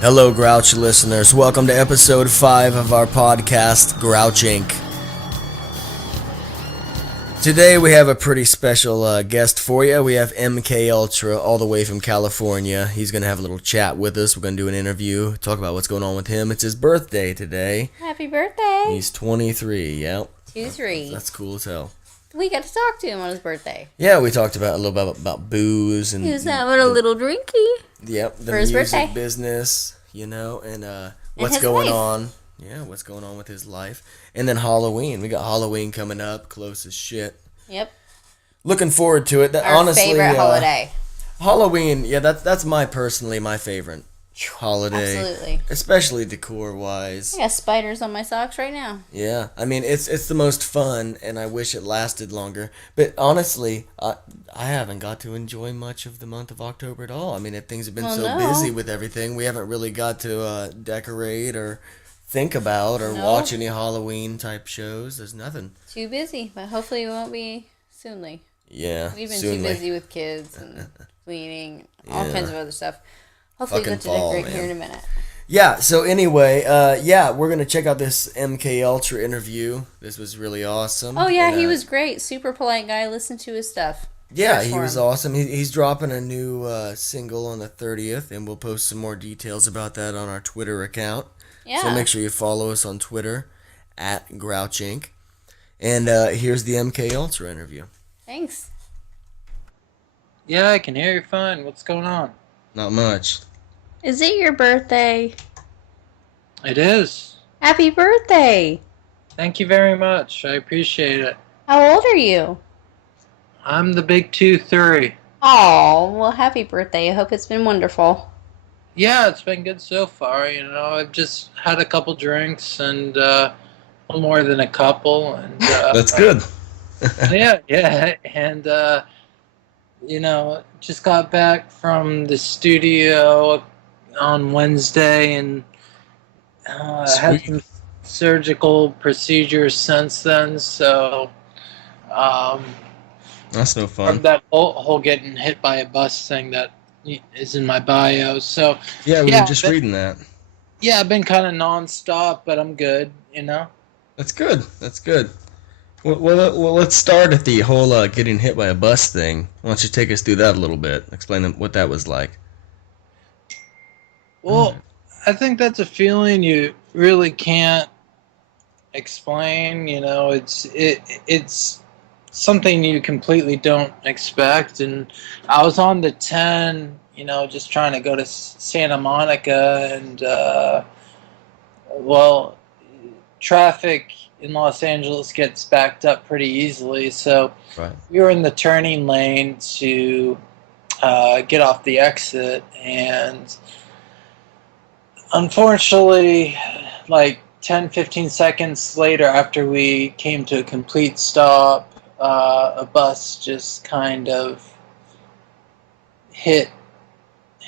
Hello, Grouch listeners. Welcome to episode 5 of our podcast, Grouch Inc. Today we have a pretty special guest for you. We have MK Ultra all the way from California. He's going to have a little chat with us. We're going to do an interview, talk about what's going on with him. It's his birthday today. Happy birthday! He's 23, yep. 23. That's cool as hell. We got to talk to him on his birthday. Yeah, we talked about a little bit about booze and He was having a little drinky. Yep, the for his music birthday. business, and what's his going life. on. Yeah, what's going on with his life. And then Halloween. We got Halloween coming up, close as shit. Yep. Looking forward to it. Our Honestly, favorite holiday. Halloween, yeah, that's my favorite holiday. Absolutely. Especially decor-wise. I got spiders on my socks right now. Yeah, I mean, it's the most fun, and I wish it lasted longer. But honestly, I haven't got to enjoy much of the month of October at all. I mean, things have been so busy with everything, we haven't really got to decorate or think about or watch any Halloween-type shows. There's nothing. Too busy, but hopefully we won't be soonly. Yeah, We've been soonly. too busy with kids and cleaning, all kinds of other stuff. Hopefully Fucking we'll get to fall, decorate here man. in a minute. Yeah, so anyway, we're going to check out this MK Ultra interview. This was really awesome. Oh, yeah, And, he was great. Super polite guy. Listen to his stuff. Yeah, Search he for was him. awesome. He's dropping a new single on the 30th, and we'll post some more details about that on our Twitter account. Yeah. So make sure you follow us on Twitter, at Grouch Inc. And here's the MK Ultra interview. Thanks. Yeah, I can hear you fine. What's going on? Not much. Is it your birthday? It is. Happy birthday! Thank you very much. I appreciate it. How old are you? I'm the big 2-3. Oh, well, happy birthday. I hope it's been wonderful. Yeah, it's been good so far. You know, I've just had a couple drinks and well, more than a couple. And That's good. yeah, and just got back from the studio on Wednesday and had Sweet. some surgical procedures since then. So. That's no From fun. that whole getting hit by a bus thing that is in my bio. So Yeah, we yeah, were just but- reading that. yeah, I've been kind of nonstop, but I'm good. You know. That's good. That's good. Well, let's start at the whole getting hit by a bus thing. Why don't you take us through that a little bit? Explain what that was like. Well, I think that's a feeling you really can't explain. You know, it's something you completely don't expect. And I was on the 10, just trying to go to Santa Monica, and traffic in Los Angeles gets backed up pretty easily. So Right. we were in the turning lane to get off the exit, and unfortunately, like 10, 15 seconds later, after we came to a complete stop, a bus just kind of hit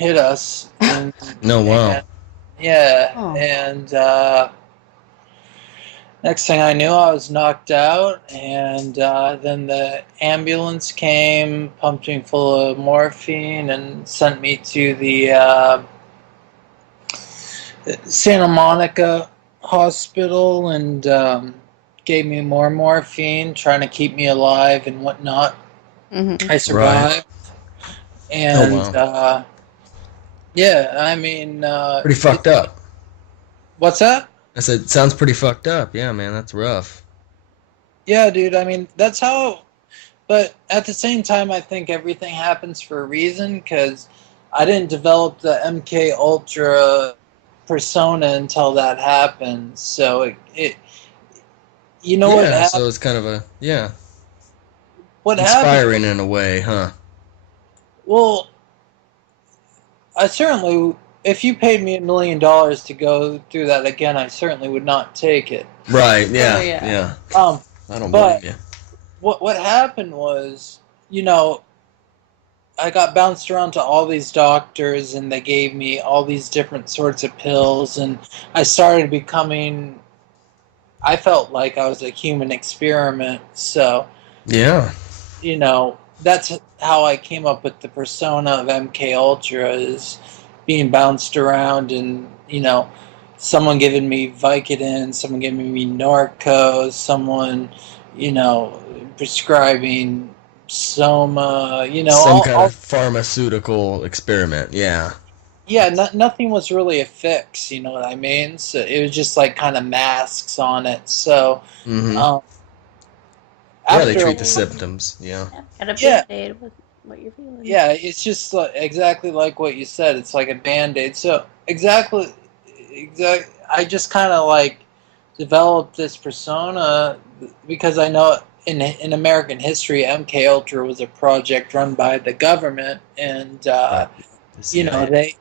us. And, No, wow. yeah, Oh. and next thing I knew, I was knocked out, and then the ambulance came, pumped me full of morphine, and sent me to the Santa Monica hospital, and gave me more morphine, trying to keep me alive and whatnot. Mm-hmm. I survived. And wow. yeah, I mean, Pretty fucked up. what's that? I said, sounds pretty fucked up. Yeah, man, that's rough. Yeah, dude, I mean, that's how, but at the same time, I think everything happens for a reason, because I didn't develop the MK Ultra persona until that happened. So it what Yeah, happened? so it's kind of What happened? inspiring in a way, huh? Well, I certainly, if you paid me $1 million to go through that again, I certainly would not take it. Right, yeah, Oh, yeah. yeah. I don't but- believe you. What happened was, I got bounced around to all these doctors, and they gave me all these different sorts of pills, and I started becoming, I felt like I was a human experiment. So, Yeah. that's how I came up with the persona of MK Ultra, is being bounced around, and someone giving me Vicodin, someone giving me Norco, someone prescribing Soma, Some kind of all pharmaceutical experiment. Yeah. yeah, nothing was really a fix, you know what I mean? So it was just like kind of masks on it. So Mm-hmm. um, Yeah, they after a treat the while, symptoms. Yeah. Yeah, got a yeah, band-aid with what you're feeling. yeah, it's just like, exactly like what you said. It's like a band-aid. So exactly. I just kind of like developed this persona because I know in American history, MK Ultra was a project run by the government, and Right. The CIA.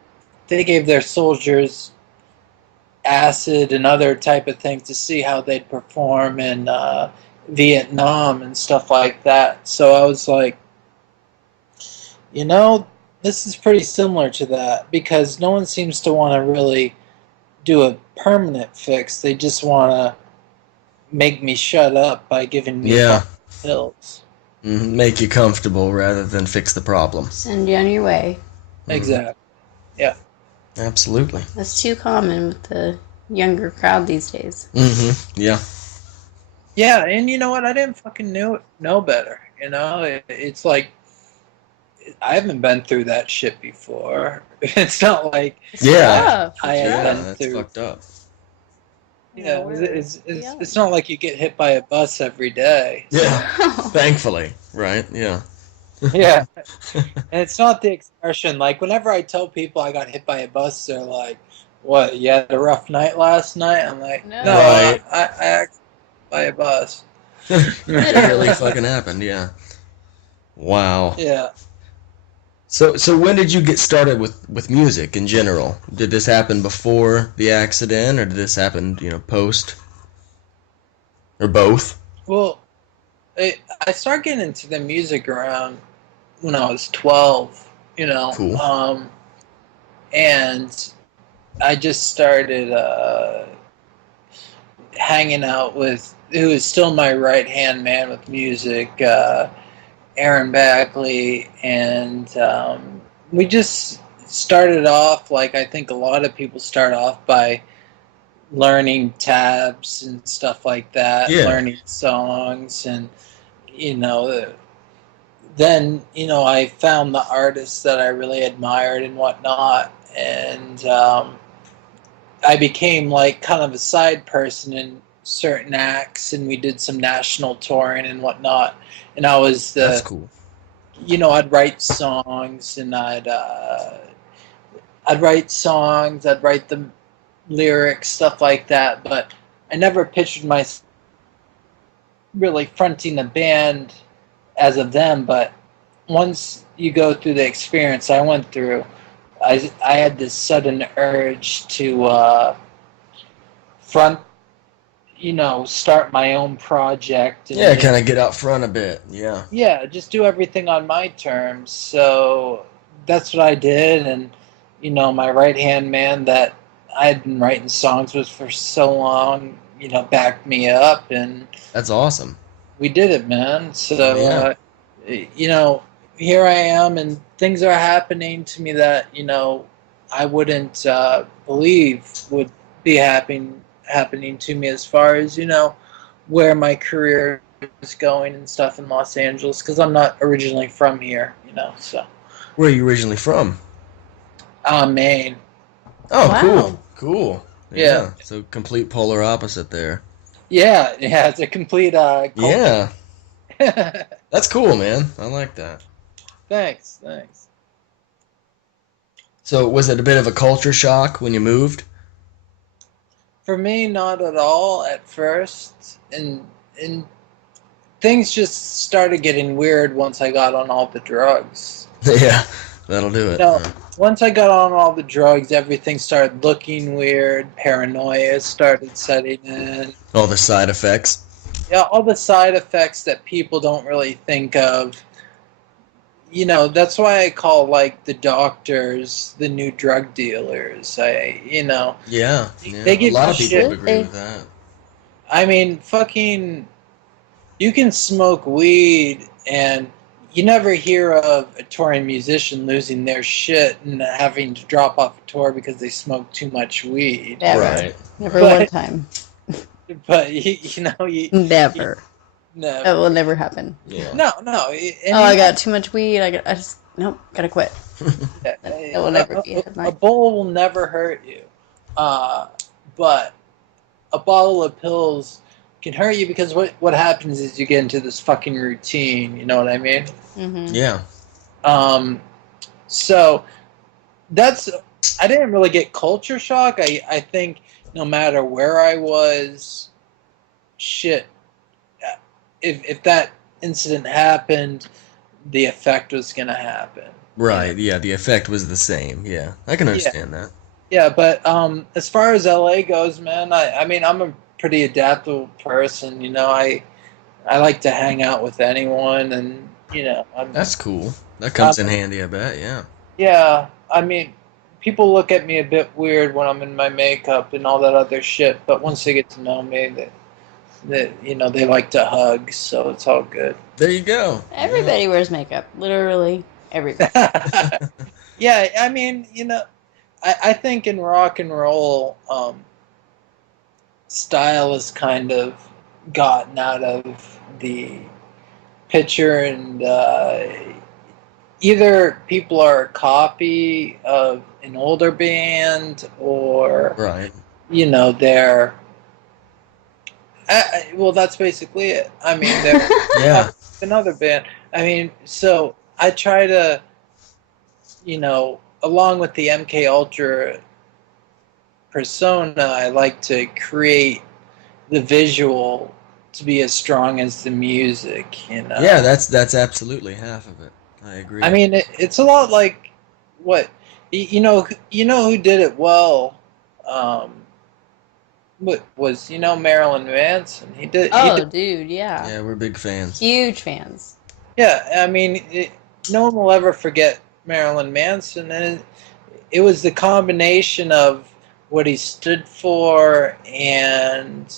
they gave their soldiers acid and other type of things to see how they'd perform in Vietnam and stuff like that. So I was like, you know, this is pretty similar to that because no one seems to want to really do a permanent fix. They just want to make me shut up by giving me Yeah. pills. Make you comfortable rather than fix the problem. Send you on your way. Mm-hmm. Exactly. Yeah. Absolutely. That's too common with the younger crowd these days. Mm-hmm. Yeah. Yeah, and you know what? I didn't fucking know better. It's like I haven't been through that shit before. It's not like It's Yeah. rough. I It's had Yeah. been rough. That's through. fucked up. Yeah, We're it's young. not like you get hit by a bus every day. Yeah. No. Thankfully, right? Yeah. Yeah, and it's not the expression. Like whenever I tell people I got hit by a bus, they're like, "What? You had a rough night last night?" I'm like, No. "No, Right. I actually hit by a bus." It really Literally. fucking happened. Yeah. Wow. Yeah. So when did you get started with music in general? Did this happen before the accident, or did this happen, post, or both? Well, I started getting into the music around when I was 12. Cool. And I just started hanging out with who is still my right hand man with music, Aaron Backley, and we just started off like I think a lot of people start off by learning tabs and stuff like that, Yeah. learning songs, and you know, then I found the artists that I really admired and whatnot, and I became like kind of a side person in certain acts, and we did some national touring and whatnot. And I was That's the, cool. I'd write songs, and I'd write songs, I'd write the lyrics, stuff like that. But I never pictured myself really fronting a band as of them. But once you go through the experience I went through, I had this sudden urge to front, start my own project, and Yeah, kind of get out front a bit. Yeah. yeah, just do everything on my terms. So that's what I did, and my right hand man that I had been writing songs with for so long, backed me up, and That's awesome. we did it, man. Oh yeah. So here I am, and things are happening to me that I wouldn't believe would be happening to me as far as where my career is going and stuff in Los Angeles, because I'm not originally from here, so Where are you originally from? Maine. Oh, Wow. cool. Yeah. Yeah. So complete polar opposite there. Yeah, it's a complete culture. Yeah. That's cool, man. I like that. Thanks. So was it a bit of a culture shock when you moved? For me, not at all at first, and things just started getting weird once I got on all the drugs. Yeah, that'll do it. Once I got on all the drugs, everything started looking weird. Paranoia started setting in. All the side effects. Yeah, all the side effects that people don't really think of. That's why I call like the doctors the new drug dealers. Yeah. They A give lot you of people shit. would agree with that. I mean, fucking, you can smoke weed and you never hear of a touring musician losing their shit and having to drop off a tour because they smoked too much weed. Never. Right. Never But- one time. But you know, you Never. no, That will never happen. Yeah. no. Oh, I got too much weed. I just nope. Gotta quit. That will never be a a headline. bowl will never hurt you, but a bottle of pills can hurt you because what happens is you get into this fucking routine. You know what I mean? Mm-hmm. Yeah. So that's I didn't really get culture shock. I think no matter where I was, shit. If that incident happened, the effect was gonna happen. Right. Yeah. The effect was the same. Yeah. I can understand that. Yeah, but as far as LA goes, man, I mean I'm a pretty adaptable person. You know, I like to hang out with anyone, and you know, That's cool. That comes in handy, I bet. Yeah. yeah. I mean, people look at me a bit weird when I'm in my makeup and all that other shit, but once they get to know me, that you know they like to hug, so it's all good. There you go. Everybody wears makeup. Literally everybody. Yeah, I mean, you know, I think in rock and roll, style has kind of gotten out of the picture, and either people are a copy of an older band, or Right. you know, they're. Well, that's basically it. I mean, they're Yeah. another band. I mean, so I try to, you know, along with the MK Ultra persona, I like to create the visual to be as strong as the music. You know. Yeah. That's absolutely half of it. I agree. I mean, it's a lot like what you know who did it well. What was Marilyn Manson? He did. Oh, dude, yeah. Yeah, we're big fans. Huge fans. Yeah, I mean, no one will ever forget Marilyn Manson, and it was the combination of what he stood for and,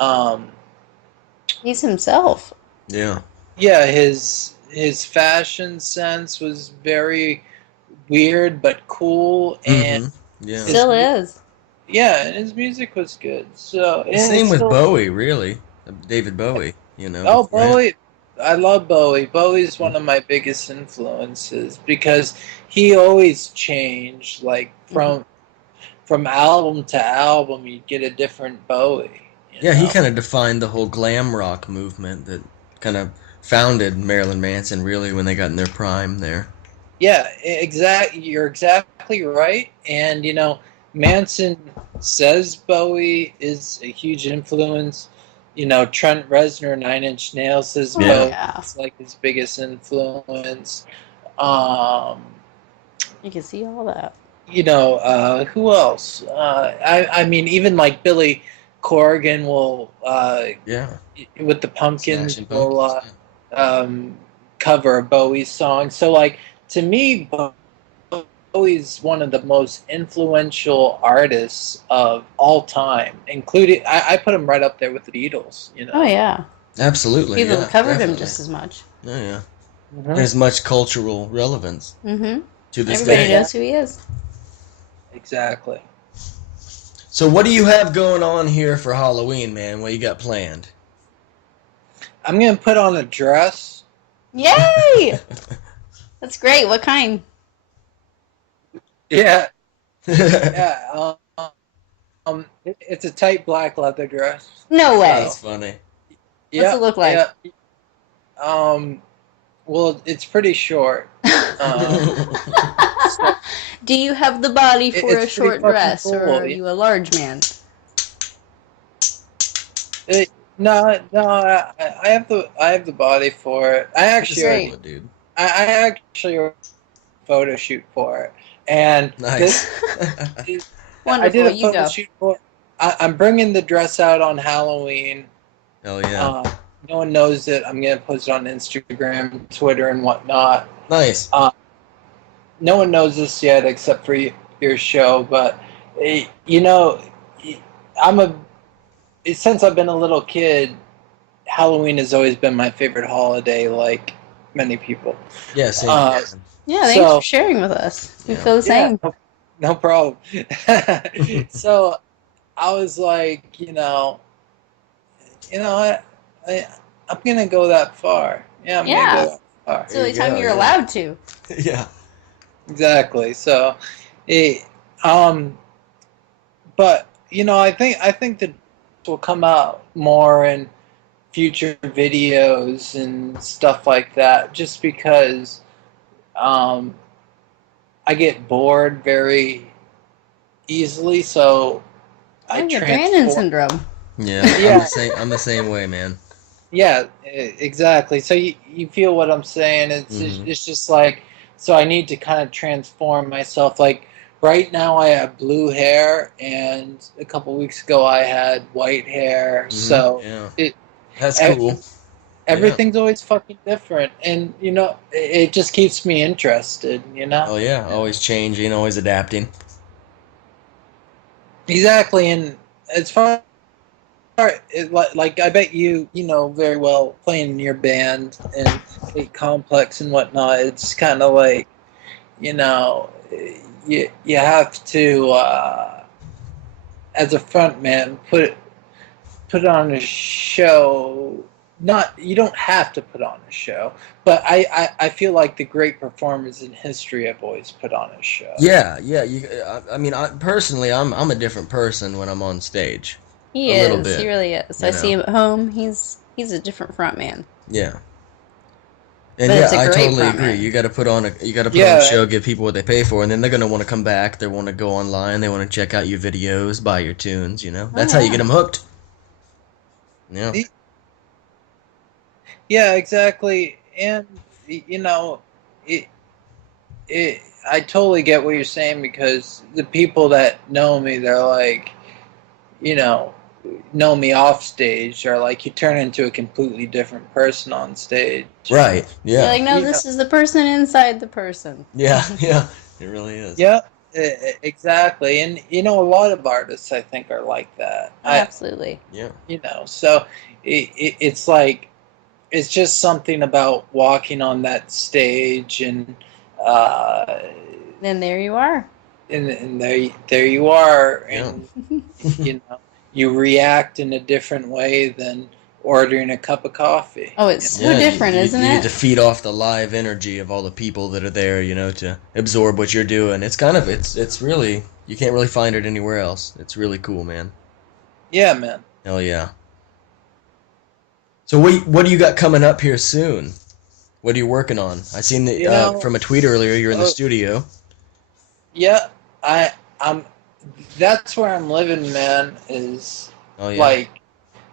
um, He's himself. Yeah. yeah, his fashion sense was very weird but cool, and Yeah. Still is. yeah, and his music was good. So Same with still, Bowie, really. David Bowie, you know. Oh, Yeah. Bowie. I love Bowie. Bowie's one of my biggest influences because he always changed. Like from album to album, you'd get a different Bowie. You Yeah, he know? kind of defined the whole glam rock movement that kind of founded Marilyn Manson, really, when they got in their prime there. Yeah, exactly. You're exactly right. And you know, Manson says Bowie is a huge influence. You know, Trent Reznor, Nine Inch Nails says Oh, Yeah. yeah. Bowie's like his biggest influence. Um, You can see all that. you know, who else? I mean, even like Billy Corgan will, Yeah. with the Pumpkins, Smashing will Pumpkins. cover a Bowie song. So, like, to me, Bowie's one of the most influential artists of all time, including, I put him right up there with the Beatles, you know? Oh, yeah. Absolutely. People Yeah, covered him definitely. just as much. Oh, yeah. Mhm. There's much cultural relevance Mm-hmm. to this Everybody day. knows who he is. Exactly. So, what do you have going on here for Halloween, man? What you got planned? I'm going to put on a dress. Yay! That's great. What kind? Yeah. Yeah. It's a tight black leather dress. No way. That's funny. What's it look like? Yeah. Well, it's pretty short. Do you have the body for a It's short pretty fucking dress, or cool. are you a large man? No, I have the body for it. I actually, Great. Cool, dude. I actually a photo shoot for it, and Nice. I Wonderful. did a You photo go. shoot for. I'm bringing the dress out on Halloween. Hell yeah. No one knows it. I'm gonna post it on Instagram, Twitter, and whatnot. Nice. No one knows this yet except for your show, but you know, since I've been a little kid, Halloween has always been my favorite holiday. Like, many people. Yeah, same. Yeah, thanks for So sharing with us. We Yeah. feel the yeah, same. no problem. So I was like, I I'm gonna go that far. Yeah, I'm gonna go Yeah, that far. it's the There only you time go. you're Yeah. allowed to. Yeah. Exactly. So, it, um, but I think that will come out more in future videos and stuff like that, just because um, I get bored very easily. So I I get Brandon transform. syndrome. Yeah. I'm the Yeah, same. I'm the same way, man. yeah, exactly. So you feel what I'm saying? Hmm. It's just like, so I need to kind of transform myself. Like right now, I have blue hair, and a couple weeks ago I had white hair. Hmm. So Yeah. it That's e- cool. Yeah. everything's always fucking different, and it just keeps me interested. Oh yeah. Always changing. Always adapting. Exactly. And as far like I bet you know very well playing in your band and complex and whatnot. It's kind of like you know you have to as a front man put on a show. Not you don't have to put on a show, but I feel like the great performers in history have always put on a show. Yeah. Yeah. I mean, personally, I'm a different person when I'm on stage. He A little is. He bit. really is. You I see know. him at home. He's a different front man, Yeah. And but yeah, it's a I great totally front agree. man. You got to put on a Yeah, show, give people what they pay for, and then they're gonna want to come back. They want to go online. They want to check out your videos, buy your tunes. You know, Oh that's how you get yeah. them hooked. Yeah. yeah, exactly. And you know, it it I totally get what you're saying because the people that know me, they're like, you know, know me off stage are like you turn into a completely different person on stage, and Right. You're Yeah. like, no, you know, this is the person inside the person. Yeah. Yeah. It really is. yeah, exactly. And a lot of artists I think are like that. Oh, absolutely. Yeah. So it's like it's just something about walking on that stage uh, Then there you are. and there you are, Yeah. and you know you react in a different way than ordering a cup of coffee. Oh, it's so Yeah. different, isn't You get it? to feed off the live energy of all the people that are there. You know, to absorb what you're doing. It's kind of it's really you can't really find it anywhere else. It's really cool, man. Yeah, man. Hell yeah. So what do you got coming up here soon? What are you working on? I seen You know, from a tweet earlier you're in the uh, studio. yeah, I'm. That's where I'm living, man. Is Oh yeah. like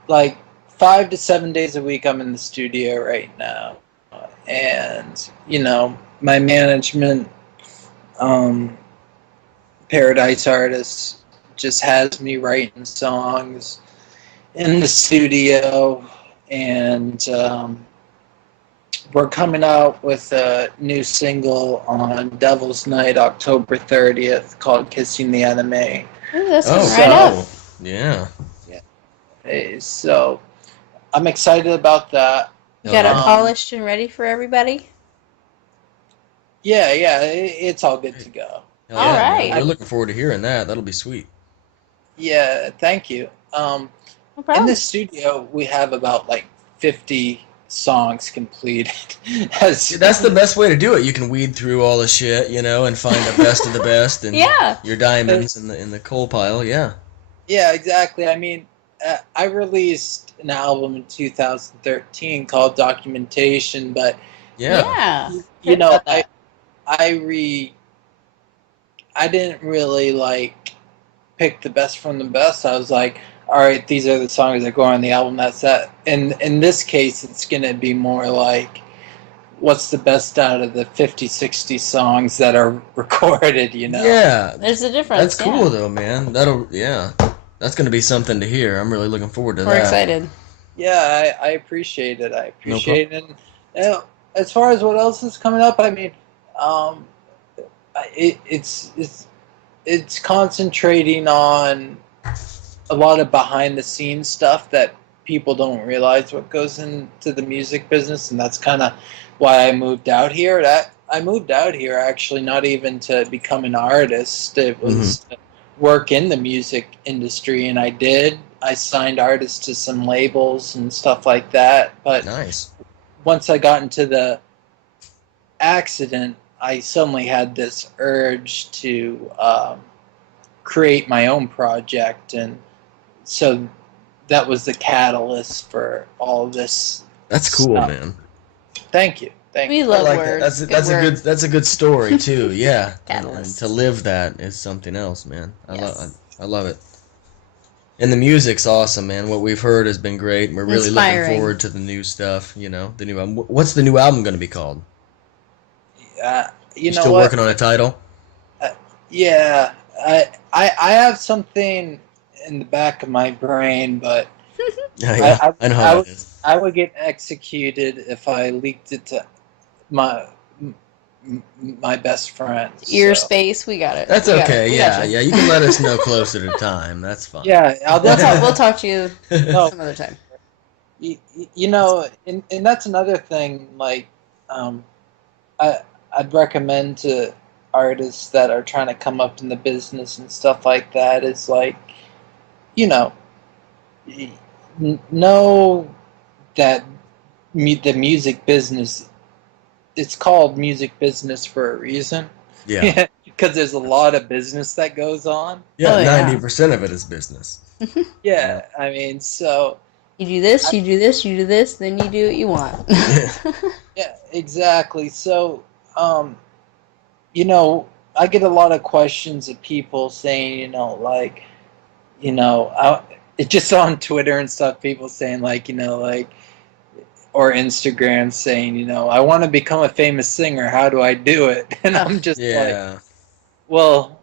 like 5 to 7 days a week. I'm in the studio right now, and my management, um, Paradise Artists, just has me writing songs in the studio, and we're coming out with a new single on Devil's Night, October 30th, called "Kissing the Enemy." Ooh, that's coming Oh, right up. cool. Yeah. So I'm excited about that. You Hell got it yeah. polished and ready for everybody? Yeah, it's all good to go. Hell All yeah, man. right. We're looking forward to hearing that. That'll be sweet. Yeah, thank you. No In the problem. studio, we have about like 50 songs completed. As See, that's the best way to do it. You can weed through all the shit, you know, and find the best of the best and Yeah. your diamonds in the coal pile. Yeah. Yeah, exactly. I mean, I released an album in 2013 called Documentation, but Yeah. Yeah. you Heard know, about that. I re I didn't really like pick the best from the best. I was like, all right, these are the songs that go on the album. That's that. And in this case, it's gonna be more like, what's the best out of the 50, 60 songs that are recorded. Yeah. There's a That's difference, cool yeah. though, man. Yeah. That's gonna be something to hear. I'm really looking forward to We're that. excited. Yeah, I appreciate it. I No problem. appreciate it. And as far as what else is coming up, I mean, um, it's concentrating on a lot of behind the scenes stuff that people don't realize what goes into the music business, and that's kind of why I moved out here. That I moved out here actually not even to become an artist. It was to work in the music industry, and I did. I signed artists to some labels and stuff like that. But Nice. once I got into the accident, I suddenly had this urge to create my own project, and so that was the catalyst for all of this. That's cool, stuff. man. Thank you. Thank We you. love I like words. that. That's a good story too. Yeah, and Catalyst. to live that is something else, man. Yes. I love it. And the music's awesome, man. What we've heard has been great. We're really looking Inspiring. forward to the new stuff. You know, the new album. What's the new album going to be called? You know Still what? working on a title? Yeah, I have something in the back of my brain, but Yeah, I know how that is. I would get executed if I leaked it to my my best friend. Ear so. space, we got it. That's We got it. okay. We Yeah, got you. yeah. You can let us know closer to time. That's fine. Yeah, We'll talk to you No. some other time. You know, and that's another thing. Like, I'd recommend to artists that are trying to come up in the business and stuff like that is like, you know, know that the music business, it's called music business for a reason. Yeah. Because there's a lot of business that goes on. Yeah, Oh, yeah. 90% of it is business. Yeah, I mean, so You do this, you do this, you do this, then you do what you want. yeah, exactly. So, you know, I get a lot of questions of people saying, you know, like, you know, it just on Twitter and stuff, people saying like, you know, like, or Instagram saying, you know, I want to become a famous singer. How do I do it? And I'm just like, Yeah. well,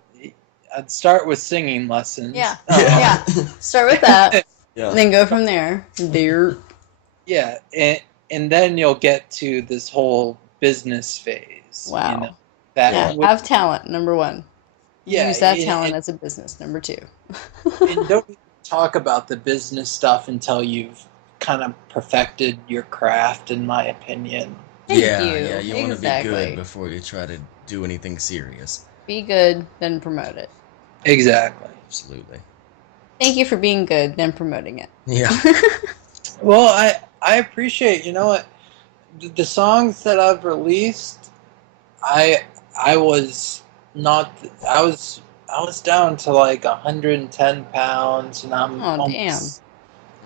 I'd start with singing lessons. Yeah. Yeah. Start with that, Yeah. and then go from there. There. Yeah, and then you'll get to this whole business phase. Wow. You know, that Yeah. would- Have talent, number one. yeah, Use that and- talent and- as a business, number two. and don't even talk about the business stuff until you've kind of perfected your craft, in my opinion. Thank Yeah, you. yeah. You want to be Exactly. good before you try to do anything serious. Be good, then promote it. Exactly. Absolutely. Thank you for being good, then promoting it. Yeah. Well, I appreciate, you know what, the songs that I've released, I was not I was down to like 110 pounds, and I'm Oh, almost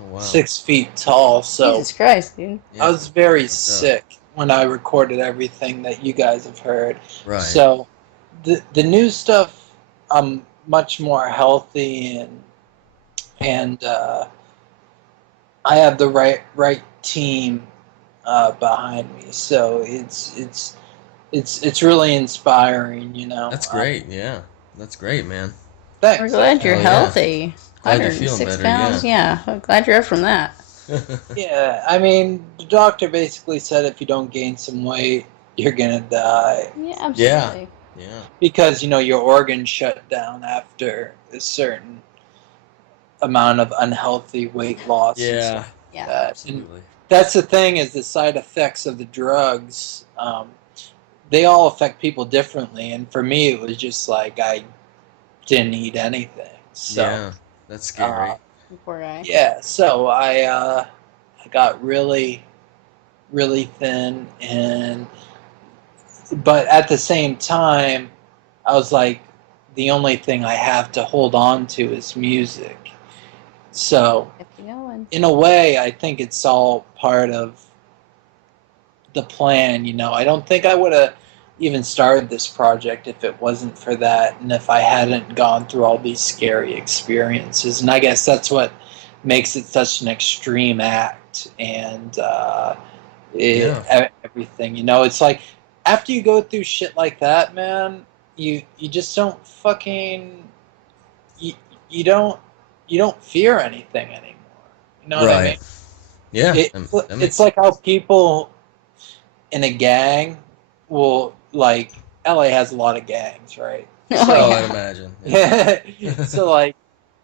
Oh, wow. 6 feet tall, so Jesus Christ, dude. Yeah. I was very What's up? sick when I recorded everything that you guys have heard. Right. So the new stuff, I'm much more healthy, and I have the right team behind me. So it's really inspiring, you know. That's great. Yeah. That's great, man. Thanks. We're glad you're Hell yeah. healthy. Glad you're feeling 106 better, pounds, yeah. I'm glad you're up from that. Yeah, I mean, the doctor basically said if you don't gain some weight, you're gonna die. Yeah, absolutely. Yeah. Because, you know, your organs shut down after a certain amount of unhealthy weight loss. and Yeah. stuff like Yeah. that. And Absolutely. that's the thing, is the side effects of the drugs. They all affect people differently, and for me, it was just like I didn't eat anything. So Yeah. That's scary. Poor guy. yeah, so I got really, really thin, but at the same time, I was like, the only thing I have to hold on to is music. So Kept you going. in a way, I think it's all part of the plan. You know, I don't think I would have even started this project if it wasn't for that, and if I hadn't gone through all these scary experiences. And I guess that's what makes it such an extreme act, and everything. You know, it's like after you go through shit like that, man, you just don't fucking you don't fear anything anymore. You know what I mean? Yeah. It's like how people in a gang will, like, LA has a lot of gangs, right? Oh, Oh, yeah. I'd imagine. Yeah. So like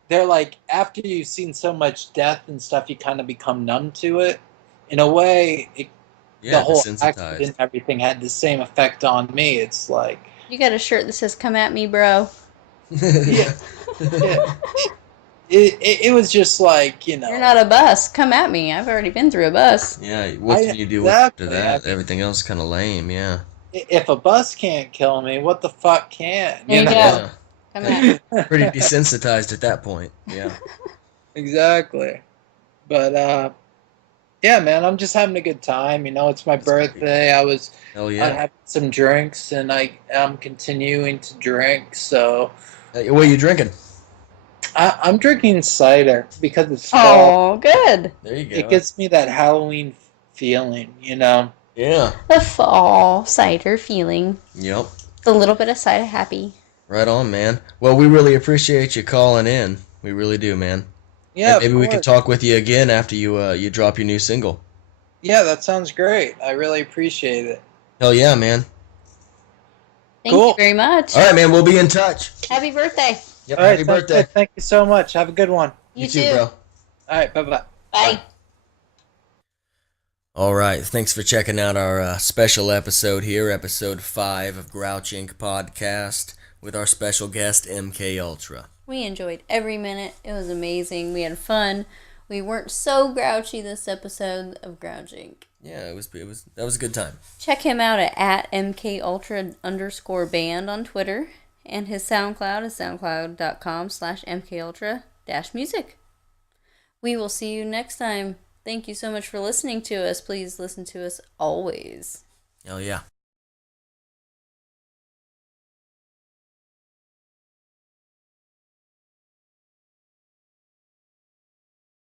they're like, after you've seen so much death and stuff, you kind of become numb to it. In a way, the Yeah, whole accident desensitized. and everything had the same effect on me. It's like, You got a shirt that says "Come at me, bro." yeah, yeah. It was just like, You're not a bus. Come at me. I've already been through a bus. Yeah, what can you do after exactly. I that? mean, Everything else is kind of lame, yeah. if a bus can't kill me, what the fuck can? There you go. Yeah. Come at me. Pretty desensitized at that point, yeah. Exactly. But yeah, man, I'm just having a good time. It's my That's great. birthday. Hell I yeah. had some drinks, and I'm continuing to drink. So Hey, what are you drinking? I'm drinking cider because it's fall. Oh, good. There you It go. gives me that Halloween feeling. Yeah. The fall cider feeling. Yep. The little bit of cider happy. Right on, man. Well, we really appreciate you calling in. We really do, man. And Yeah, of maybe we could course. talk with you again after you drop your new single. Yeah, that sounds great. I really appreciate it. Hell yeah, man. Thank you Cool. very much. All right, man. We'll be in touch. Happy birthday. Yep. All right, Happy sounds birthday. good. Thank you so much. Have a good one. You too, too. bro. All right, bye-bye. Bye. All right. Thanks for checking out our special episode here, episode 5 of Grouch Inc. podcast with our special guest MK Ultra. We enjoyed every minute. It was amazing. We had fun. We weren't so grouchy this episode of Grouching. Yeah, that was a good time. Check him out at @MKUltra_band on Twitter. And his SoundCloud is soundcloud.com/MKUltra-music. We will see you next time. Thank you so much for listening to us. Please listen to us always. Hell yeah.